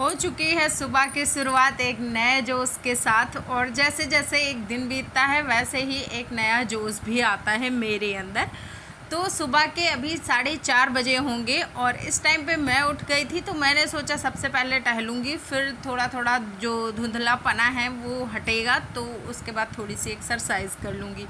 हो चुकी है सुबह की शुरुआत एक नए जोश के साथ। और जैसे जैसे एक दिन बीतता है वैसे ही एक नया जोश भी आता है मेरे अंदर। तो सुबह के अभी 4:30 बजे होंगे और इस टाइम पे मैं उठ गई थी। तो मैंने सोचा सबसे पहले टहलूँगी, फिर थोड़ा थोड़ा जो धुंधलापना है वो हटेगा तो उसके बाद थोड़ी सी एक्सरसाइज कर लूँगी।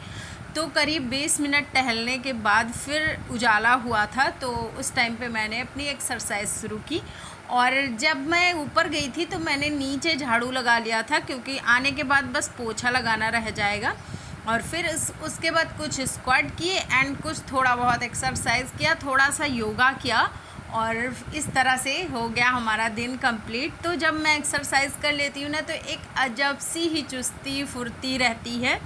तो करीब 20 मिनट टहलने के बाद फिर उजाला हुआ था, तो उस टाइम पे मैंने अपनी एक्सरसाइज शुरू की। और जब मैं ऊपर गई थी तो मैंने नीचे झाड़ू लगा लिया था, क्योंकि आने के बाद बस पोछा लगाना रह जाएगा। और फिर उसके बाद कुछ स्क्वाट किए एंड कुछ थोड़ा बहुत एक्सरसाइज किया, थोड़ा सा योगा किया और इस तरह से हो गया हमारा दिन कंप्लीट। तो जब मैं एक्सरसाइज कर लेती हूँ ना तो एक अजब सी ही चुस्ती फुर्ती रहती है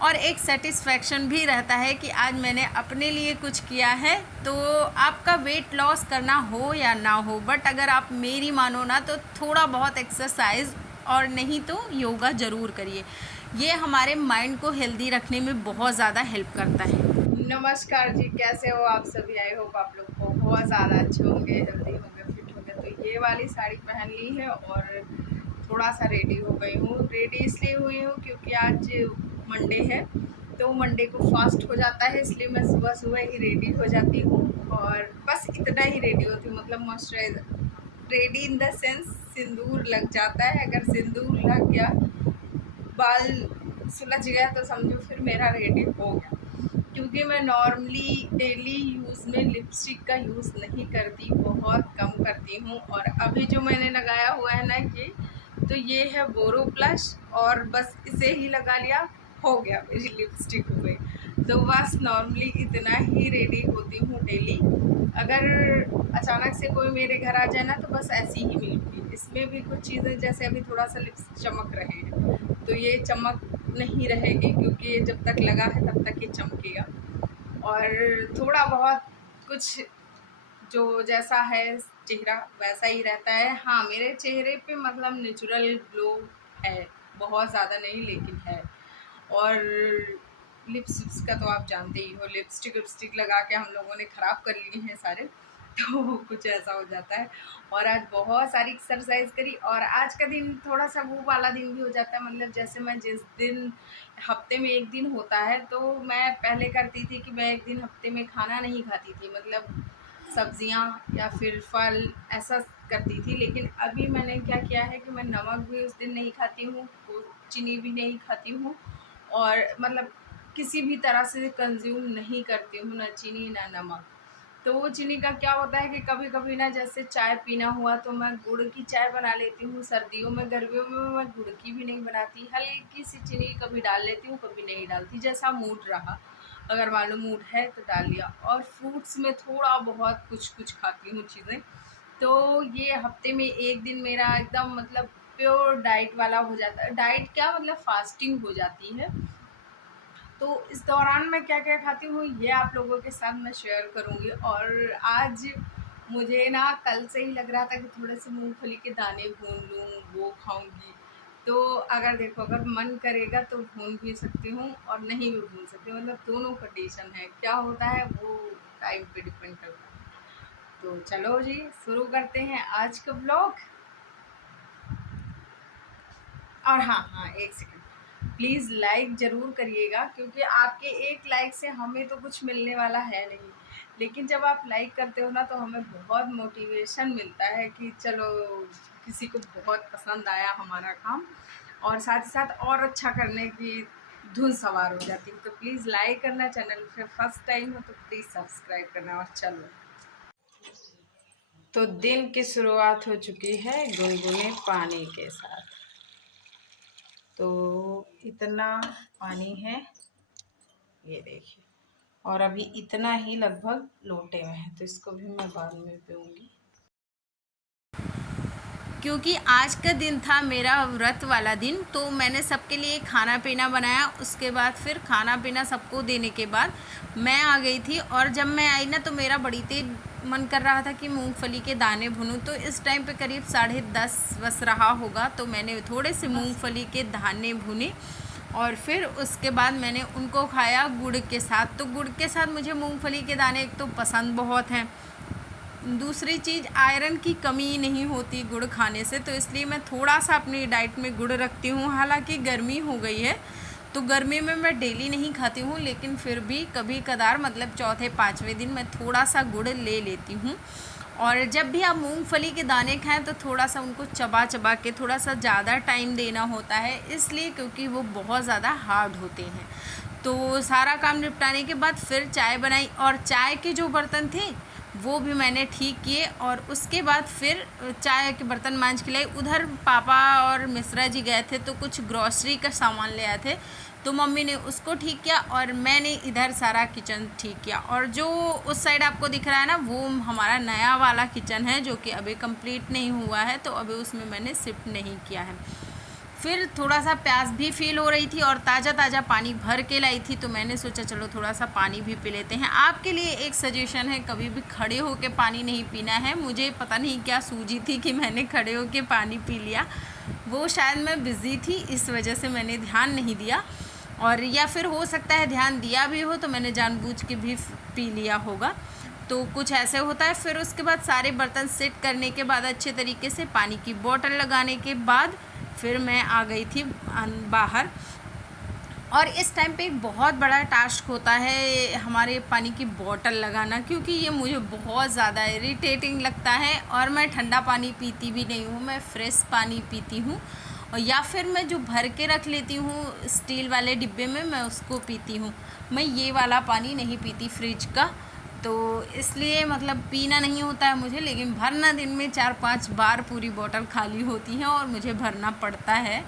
और एक सेटिस्फेक्शन भी रहता है कि आज मैंने अपने लिए कुछ किया है। तो आपका वेट लॉस करना हो या ना हो, बट अगर आप मेरी मानो ना तो थोड़ा बहुत एक्सरसाइज और नहीं तो योगा ज़रूर करिए। ये हमारे माइंड को हेल्दी रखने में बहुत ज़्यादा हेल्प करता है। नमस्कार जी, कैसे हो आप सभी? आई होप आप लोग को बहुत ज़्यादा अच्छे होंगे, हेल्दी होंगे, फिट होंगे। तो ये वाली साड़ी पहन ली है और थोड़ा सा रेडी हो गई हूँ। रेडी इसलिए हुई हूँ क्योंकि आज मंडे है, तो मंडे को फास्ट हो जाता है, इसलिए मैं सुबह सुबह ही रेडी हो जाती हूँ। और बस इतना ही रेडी होती हूँ, मतलब moisturiser ready in the sense सिंदूर लग जाता है। अगर सिंदूर लग गया, बाल सुलझ गया तो समझो फिर मेरा रेडी हो गया। क्योंकि मैं नॉर्मली डेली यूज़ में लिपस्टिक का यूज़ नहीं करती, बहुत कम करती हूँ। और अभी जो मैंने लगाया हुआ है ना ये है बोरो प्लस, और बस इसे ही लगा लिया, हो गया, मेरी लिपस्टिक हो गई। तो बस नॉर्मली इतना ही रेडी होती हूँ डेली। अगर अचानक से कोई मेरे घर आ जाए ना तो बस ऐसी ही मिलूँगी। इसमें भी कुछ चीज़ें, जैसे अभी थोड़ा सा लिप्स चमक रहे हैं तो ये चमक नहीं रहेगी, क्योंकि ये जब तक लगा है तब तक ये चमकेगा। और थोड़ा बहुत कुछ जो जैसा है चेहरा वैसा ही रहता है। हाँ, मेरे चेहरे पे मतलब नेचुरल ग्लो है, बहुत ज़्यादा नहीं लेकिन है। और लिप्स का तो आप जानते ही हो, लिपस्टिक विपस्टिक लगा के हम लोगों ने ख़राब कर लिए हैं सारे, तो कुछ ऐसा हो जाता है। और आज बहुत सारी एक्सरसाइज करी और आज का दिन थोड़ा सा वो वाला दिन भी हो जाता है। मतलब जैसे मैं जिस दिन हफ्ते में एक दिन होता है, तो मैं पहले करती थी कि मैं एक दिन हफ्ते में खाना नहीं खाती थी, मतलब सब्जियां या फिर फल ऐसा करती थी। लेकिन अभी मैंने क्या किया है कि मैं नमक भी उस दिन नहीं खाती हूँ, चीनी भी नहीं खाती हूँ, और मतलब किसी भी तरह से कंज्यूम नहीं करती हूँ, ना चीनी ना नमक। तो वो चीनी का क्या होता है कि कभी कभी ना जैसे चाय पीना हुआ तो मैं गुड़ की चाय बना लेती हूँ सर्दियों में। गर्मियों में मैं गुड़ की भी नहीं बनाती, हल्की सी चीनी कभी डाल लेती हूँ, कभी नहीं डालती, जैसा मूड रहा। अगर मालूम मूड है तो डाल लिया। और फ्रूट्स में थोड़ा बहुत कुछ कुछ खाती हूँ चीज़ें। तो ये हफ्ते में एक दिन मेरा एकदम मतलब प्योर डाइट वाला हो जाता है। डाइट क्या, मतलब फास्टिंग हो जाती है। तो इस दौरान मैं क्या क्या खाती हूँ ये आप लोगों के साथ मैं शेयर करूँगी। और आज मुझे ना कल से ही लग रहा था कि थोड़े से मूंगफली के दाने भून लूँ, वो खाऊंगी। तो अगर देखो, अगर मन करेगा तो भून भी सकती हूँ और नहीं भी भून सकती हूँ, मतलब दोनों कंडीशन है। क्या होता है वो टाइम पे डिपेंड करता है। तो चलो जी, शुरू करते हैं आज का ब्लॉग। और हाँ, एक सेकंड, प्लीज़ लाइक ज़रूर करिएगा, क्योंकि आपके एक लाइक से हमें तो कुछ मिलने वाला है नहीं, लेकिन जब आप लाइक करते हो ना तो हमें बहुत मोटिवेशन मिलता है कि चलो किसी को बहुत पसंद आया हमारा काम, और साथ ही साथ और अच्छा करने की धुन सवार हो जाती है। तो प्लीज़ लाइक करना, चैनल पे फर्स्ट टाइम हो तो प्लीज़ सब्सक्राइब करना। और चलो, तो दिन की शुरुआत हो चुकी है गुनगुने पानी के साथ। तो इतना पानी है, ये देखिए, और अभी इतना ही लगभग लोटे में है, तो इसको भी मैं बाद में पीऊँगी। क्योंकि आज का दिन था मेरा व्रत वाला दिन, तो मैंने सबके लिए खाना पीना बनाया। उसके बाद फिर खाना पीना सबको देने के बाद मैं आ गई थी। और जब मैं आई ना तो मेरा बड़ी तेज मन कर रहा था कि मूंगफली के दाने भूनूं। तो इस टाइम पे करीब 10:30 बज रहा होगा, तो मैंने थोड़े से मूंगफली के दाने भुने और फिर उसके बाद मैंने उनको खाया गुड़ के साथ। तो गुड़ के साथ मुझे मूंगफली के दाने एक तो पसंद बहुत हैं, दूसरी चीज़ आयरन की कमी नहीं होती गुड़ खाने से, तो इसलिए मैं थोड़ा सा अपनी डाइट में गुड़ रखती हूँ। हालांकि गर्मी हो गई है तो गर्मी में मैं डेली नहीं खाती हूँ, लेकिन फिर भी कभी कदार मतलब चौथे पाँचवें दिन मैं थोड़ा सा गुड़ ले लेती हूँ। और जब भी आप मूंगफली के दाने खाएं तो थोड़ा सा उनको चबा चबा के थोड़ा सा ज़्यादा टाइम देना होता है, इसलिए क्योंकि वो बहुत ज़्यादा हार्ड होते हैं। तो सारा काम निपटाने के बाद फिर चाय बनाई, और चाय के जो बर्तन थे वो भी मैंने ठीक किए, और उसके बाद फिर चाय के बर्तन मांज के लिए उधर पापा और मिश्रा जी गए थे तो कुछ ग्रॉसरी का सामान ले आए थे, तो मम्मी ने उसको ठीक किया और मैंने इधर सारा किचन ठीक किया। और जो उस साइड आपको दिख रहा है ना, वो हमारा नया वाला किचन है जो कि अभी कंप्लीट नहीं हुआ है, तो अभी उसमें मैंने शिफ्ट नहीं किया है। फिर थोड़ा सा प्यास भी फील हो रही थी और ताज़ा ताज़ा पानी भर के लाई थी, तो मैंने सोचा चलो थोड़ा सा पानी भी पी लेते हैं। आपके लिए एक सजेशन है, कभी भी खड़े होके पानी नहीं पीना है। मुझे पता नहीं क्या सूझी थी कि मैंने खड़े होके पानी पी लिया, वो शायद मैं बिज़ी थी इस वजह से मैंने ध्यान नहीं दिया, और या फिर हो सकता है ध्यान दिया भी हो तो मैंने जानबूझ के भी पी लिया होगा, तो कुछ ऐसे होता है। फिर उसके बाद सारे बर्तन सेट करने के बाद अच्छे तरीके से पानी की बोतल लगाने के बाद फिर मैं आ गई थी बाहर। और इस टाइम पे एक बहुत बड़ा टास्क होता है हमारे पानी की बोतल लगाना, क्योंकि ये मुझे बहुत ज़्यादा इरिटेटिंग लगता है, और मैं ठंडा पानी पीती भी नहीं हूँ, मैं फ्रेश पानी पीती हूँ, और या फिर मैं जो भर के रख लेती हूँ स्टील वाले डिब्बे में मैं उसको पीती हूँ। मैं ये वाला पानी नहीं पीती फ्रिज का, तो इसलिए मतलब पीना नहीं होता है मुझे, लेकिन भरना दिन में 4-5 बार पूरी बोतल खाली होती है और मुझे भरना पड़ता है।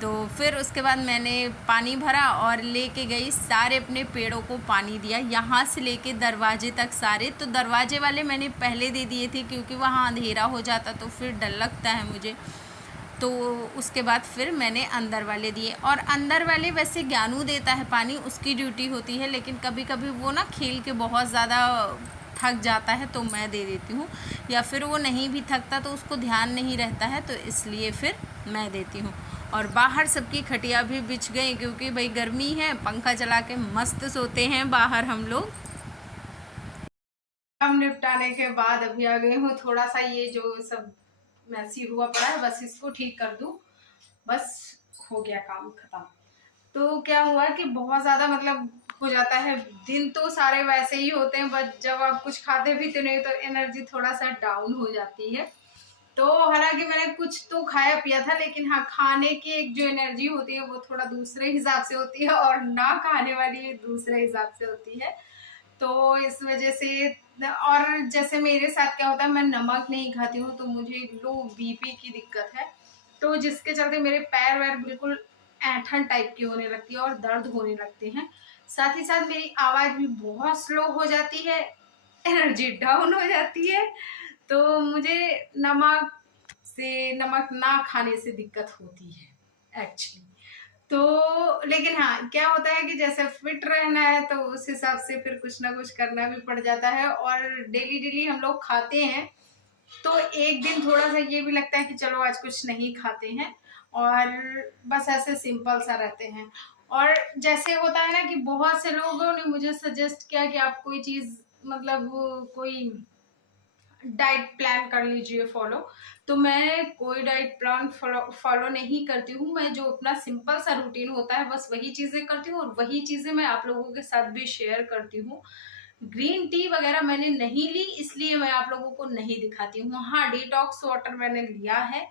तो फिर उसके बाद मैंने पानी भरा और लेके गई, सारे अपने पेड़ों को पानी दिया, यहाँ से लेके दरवाजे तक सारे। तो दरवाजे वाले मैंने पहले दे दिए थे क्योंकि वहाँ अंधेरा हो जाता तो फिर डर लगता है मुझे, तो उसके बाद फिर मैंने अंदर वाले दिए। और अंदर वाले वैसे ज्ञानू देता है पानी, उसकी ड्यूटी होती है, लेकिन कभी कभी वो ना खेल के बहुत ज़्यादा थक जाता है तो मैं दे देती हूँ, या फिर वो नहीं भी थकता तो उसको ध्यान नहीं रहता है तो इसलिए फिर मैं देती हूँ। और बाहर सबकी खटिया भी बिछ गई क्योंकि भाई गर्मी है, पंखा चला के मस्त सोते हैं बाहर हम लोग। काम निपटाने के बाद अभी आ गई हूँ, थोड़ा सा ये जो सब मैसी हुआ पड़ा है बस इसको ठीक कर दूँ, बस हो गया काम खत्म। तो क्या हुआ कि बहुत ज़्यादा मतलब हो जाता है, दिन तो सारे वैसे ही होते हैं, बट जब आप कुछ खाते भी तो नहीं तो एनर्जी थोड़ा सा डाउन हो जाती है। तो हालांकि मैंने कुछ तो खाया पिया था, लेकिन हाँ खाने की एक जो एनर्जी होती है वो थोड़ा दूसरे हिसाब से होती है, और ना खाने वाली दूसरे हिसाब से होती है। तो इस वजह से, और जैसे मेरे साथ क्या होता है, मैं नमक नहीं खाती हूँ तो मुझे लो बीपी की दिक्कत है, तो जिसके चलते मेरे पैर वैर बिल्कुल ऐंठन टाइप की होने लगती है और दर्द होने लगते हैं। साथ ही साथ मेरी आवाज़ भी बहुत स्लो हो जाती है, एनर्जी डाउन हो जाती है, तो मुझे नमक ना खाने से दिक्कत होती है एक्चुअली। तो लेकिन हाँ क्या होता है कि जैसे फिट रहना है तो उस हिसाब से फिर कुछ ना कुछ करना भी पड़ जाता है, और डेली डेली हम लोग खाते हैं तो एक दिन थोड़ा सा ये भी लगता है कि चलो आज कुछ नहीं खाते हैं, और बस ऐसे सिंपल सा रहते हैं। और जैसे होता है ना कि बहुत से लोगों ने मुझे सजेस्ट किया कि आप कोई चीज़ मतलब कोई डाइट प्लान कर लीजिए फॉलो, तो मैं कोई डाइट प्लान फॉलो नहीं करती हूँ। मैं जो अपना सिंपल सा रूटीन होता है बस वही चीज़ें करती हूँ, और वही चीज़ें मैं आप लोगों के साथ भी शेयर करती हूँ। ग्रीन टी वगैरह मैंने नहीं ली इसलिए मैं आप लोगों को नहीं दिखाती हूँ। हाँ डिटॉक्स वाटर मैंने लिया है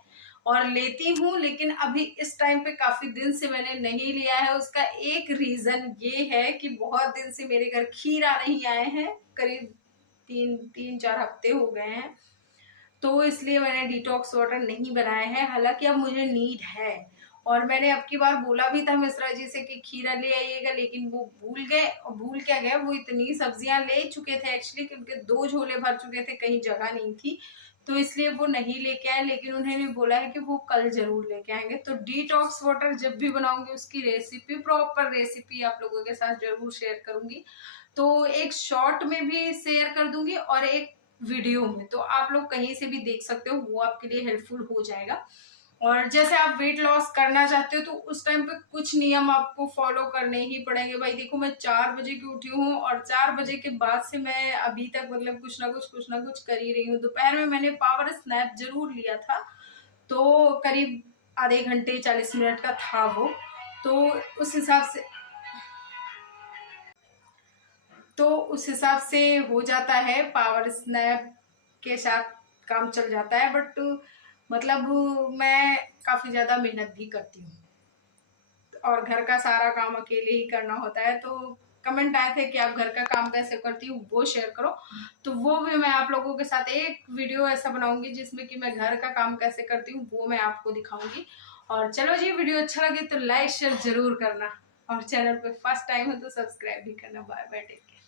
और लेती हूँ, लेकिन अभी इस टाइम पे काफी दिन से मैंने नहीं लिया है। उसका एक रीजन ये है कि बहुत दिन से मेरे घर खीरा नहीं आए हैं, करीब 3-4 हफ्ते हो गए हैं, तो इसलिए मैंने डिटॉक्स वाटर नहीं बनाया है। हालांकि अब मुझे नीड है, और मैंने अब की बार बोला भी था मिश्रा जी से कि खीरा ले आइएगा, लेकिन वो भूल गए। और भूल क्या गए, वो इतनी सब्जियां ले चुके थे एक्चुअली कि उनके 2 झोले भर चुके थे, कहीं जगह नहीं थी, तो इसलिए वो नहीं लेके आए। लेकिन उन्होंने बोला है कि वो कल जरूर लेके आएंगे। तो डिटॉक्स वाटर जब भी बनाऊंगी उसकी रेसिपी, प्रॉपर रेसिपी आप लोगों के साथ जरूर शेयर करूंगी। तो एक शॉर्ट में भी शेयर कर दूंगी और एक वीडियो में, तो आप लोग कहीं से भी देख सकते हो, वो आपके लिए हेल्पफुल हो जाएगा। और जैसे आप वेट लॉस करना चाहते हो तो उस टाइम पे कुछ नियम आपको फॉलो करने ही पड़ेंगे भाई। देखो मैं 4 बजे की उठी हूँ और 4 बजे के बाद से मैं अभी तक मतलब कुछ ना कुछ कर ही रही हूँ। दोपहर में मैंने पावर स्नैप जरूर लिया था, तो करीब आधे घंटे 40 मिनट का था वो। तो उस हिसाब से उस हिसाब से हो जाता है, पावर स्नैप के साथ काम चल जाता है। बट मतलब मैं काफी ज्यादा मेहनत भी करती हूँ और घर का सारा काम अकेले ही करना होता है। तो कमेंट आए थे कि आप घर का काम कैसे करती हूँ, वो शेयर करो। तो वो भी मैं आप लोगों के साथ एक वीडियो ऐसा बनाऊंगी जिसमें कि मैं घर का काम कैसे करती हूँ वो मैं आपको दिखाऊंगी। और चलो जी, वीडियो अच्छा लगे तो लाइक शेयर जरूर करना, और चैनल पे फर्स्ट टाइम हो तो सब्सक्राइब भी करना। Bye bye, take care.